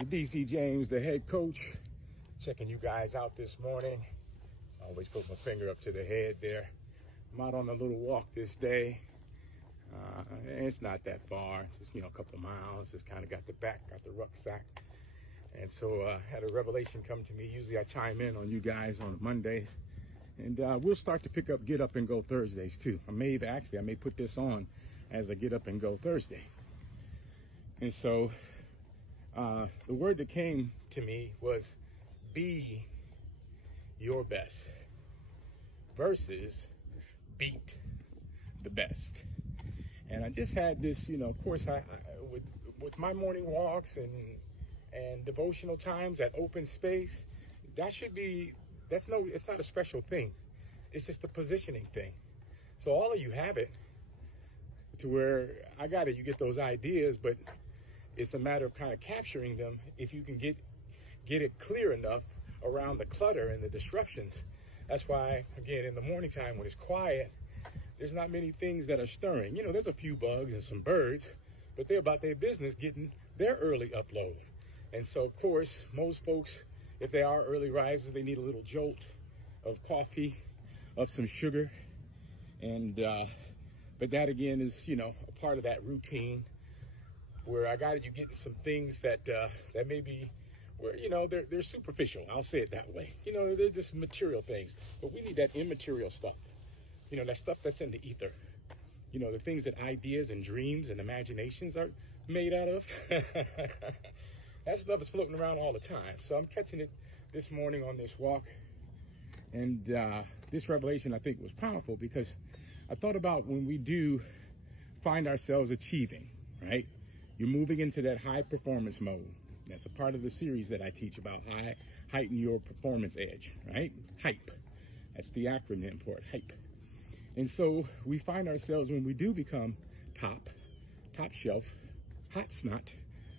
So DC James, the head coach, checking you guys out this morning. I always put my finger up to the head there. I'm out on a little walk this day. And it's not that far. It's just, a couple miles. Just kind of got the rucksack. And so I had a revelation come to me. Usually I chime in on you guys on Mondays. And we'll start to pick up Get Up and Go Thursdays too. I may put this on as a Get Up and Go Thursday. And so the word that came to me was be your best versus beat the best. And I just had this, of course, I with my morning walks and devotional times at open space, it's not a special thing. It's just a positioning thing. So all of you have it to where you get those ideas, but it's a matter of kind of capturing them. If you can get it clear enough around the clutter and the disruptions. That's why, again, in the morning time when it's quiet, there's not many things that are stirring. There's a few bugs and some birds, but they're about their business getting their early upload. And so, of course, most folks, if they are early risers, they need a little jolt of coffee, of some sugar. And, but that again is, a part of that routine where you getting some things that may be where, they're superficial. I'll say it that way. They're just material things, but we need that immaterial stuff. That stuff that's in the ether. The things that ideas and dreams and imaginations are made out of. That stuff is floating around all the time. So I'm catching it this morning on this walk. And this revelation, I think, was powerful because I thought about when we do find ourselves achieving, right? You're moving into that high performance mode. That's a part of the series that I teach about heighten your performance edge, right? HYPE. That's the acronym for it, HYPE. And so we find ourselves when we do become top shelf, hot snot,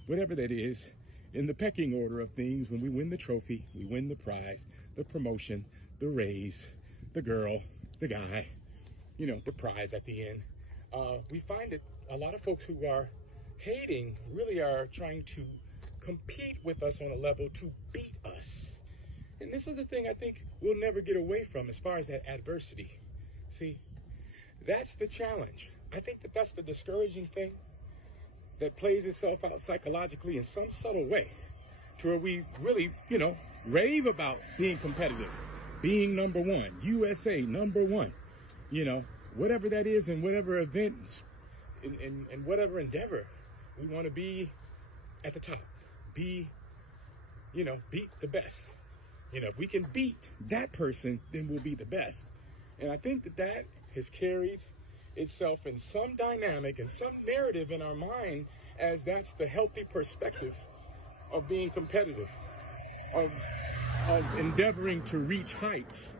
whatever that is, in the pecking order of things, when we win the trophy, we win the prize, the promotion, the raise, the girl, the guy, the prize at the end. We find that a lot of folks who are hating really are trying to compete with us on a level to beat us. And this is the thing I think we'll never get away from as far as that adversity. See, that's the challenge. I think that's the discouraging thing that plays itself out psychologically in some subtle way to where we really, rave about being competitive, being number one, USA number one, whatever that is in whatever event, in whatever endeavor, we want to be at the top, beat the best. If we can beat that person, then we'll be the best. And I think that has carried itself in some dynamic and some narrative in our mind as that's the healthy perspective of being competitive, of endeavoring to reach heights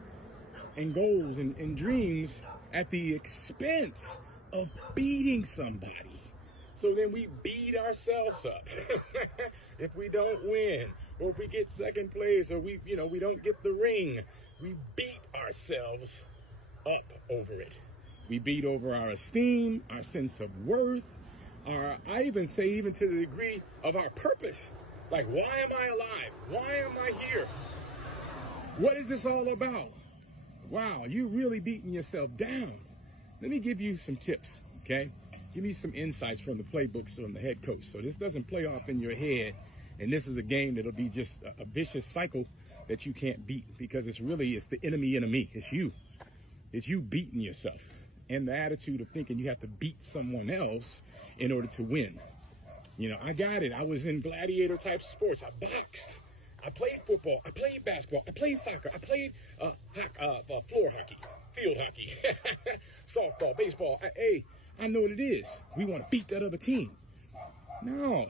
and goals and dreams at the expense of beating somebody. So then we beat ourselves up if we don't win, or if we get second place, or we don't get the ring. We beat ourselves up over it. We beat over our esteem, our sense of worth, I even say even to the degree of our purpose. Like, why am I alive? Why am I here? What is this all about? Wow, you really beating yourself down. Let me give you some tips, okay? Give me some insights from the playbooks from the head coach. So this doesn't play off in your head, and this is a game that'll be just a vicious cycle that you can't beat, because it's the enemy. It's you. It's you beating yourself, and the attitude of thinking you have to beat someone else in order to win. I got it. I was in gladiator type sports. I boxed. I played football. I played basketball. I played soccer. I played floor hockey, field hockey, softball, baseball. I know what it is. We want to beat that other team. No.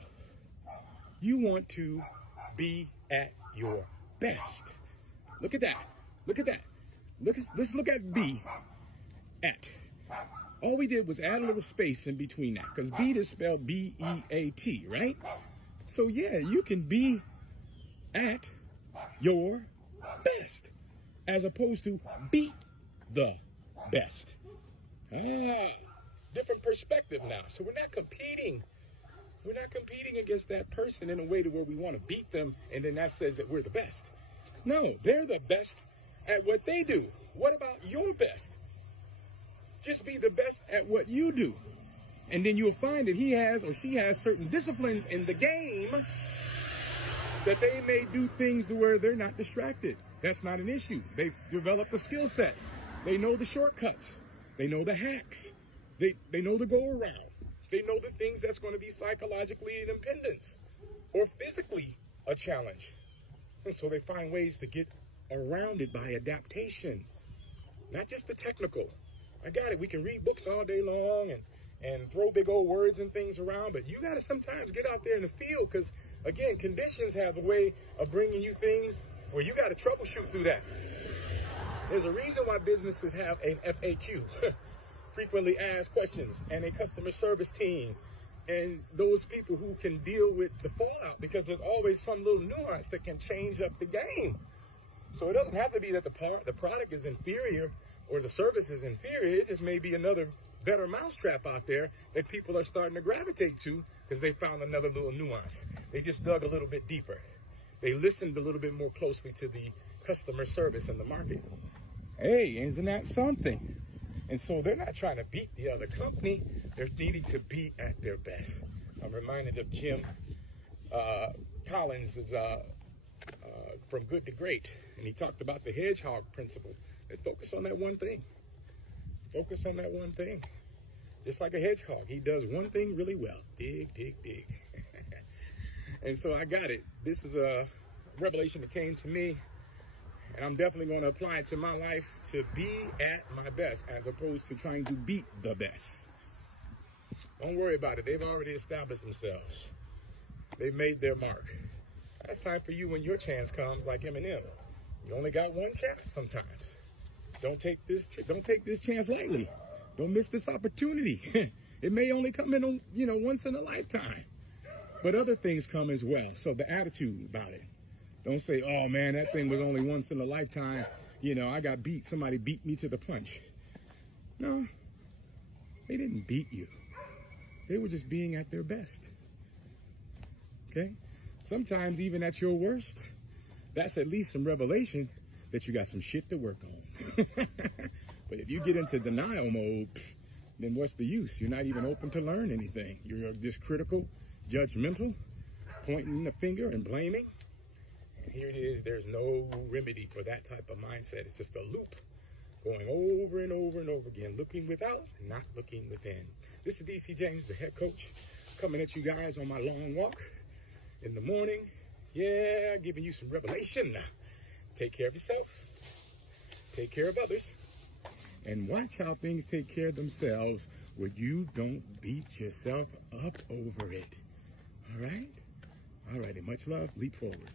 You want to be at your best. Look at that. Let's look at be at. All we did was add a little space in between that, because beat is spelled B-E-A-T, right? So yeah, you can be at your best as opposed to beat the best. Different perspective now. So we're not competing We're not competing against that person in a way to where we want to beat them, and then that says that we're the best. No, they're the best at what they do. What about your best? Just be the best at what you do. And then you'll find that he has or she has certain disciplines in the game that they may do things to where they're not distracted. That's not an issue. They've developed a skill set. They know the shortcuts. They know the hacks. They know the go around. They know the things that's going to be psychologically an impedance or physically a challenge. And so they find ways to get around it by adaptation, not just the technical. I got it. We can read books all day long and throw big old words and things around, but you got to sometimes get out there in the field because, again, conditions have a way of bringing you things where you got to troubleshoot through that. There's a reason why businesses have an FAQ, frequently asked questions, and a customer service team, and those people who can deal with the fallout, because there's always some little nuance that can change up the game. So it doesn't have to be that the product is inferior or the service is inferior. It just may be another better mousetrap out there that people are starting to gravitate to because they found another little nuance. They just dug a little bit deeper. They listened a little bit more closely to the customer service in the market. Hey, isn't that something? And so they're not trying to beat the other company. They're needing to be at their best. I'm reminded of Jim Collins from Good to Great, and he talked about the hedgehog principle. They focus on that one thing. Focus on that one thing. Just like a hedgehog, he does one thing really well. Dig, dig, dig. And so I got it. This is a revelation that came to me, and I'm definitely going to apply it to my life to be at my best as opposed to trying to beat the best. Don't worry about it. They've already established themselves. They've made their mark. It's time for you when your chance comes, like Eminem. You only got one chance sometimes. Don't take this chance lightly. Don't miss this opportunity. It may only come in, once in a lifetime. But other things come as well. So the attitude about it. Don't say, oh man, that thing was only once in a lifetime. I got beat. Somebody beat me to the punch. No, they didn't beat you. They were just being at their best. Okay? Sometimes even at your worst, that's at least some revelation that you got some shit to work on. But if you get into denial mode, then what's the use? You're not even open to learn anything. You're just critical, judgmental, pointing the finger and blaming. And here it is, there's no remedy for that type of mindset. It's just a loop going over and over and over again, looking without, not looking within. This is DC James, the head coach, coming at you guys on my long walk in the morning. Yeah, giving you some revelation. Take care of yourself. Take care of others. And watch how things take care of themselves when you don't beat yourself up over it. All right? All righty. Much love. Leap forward.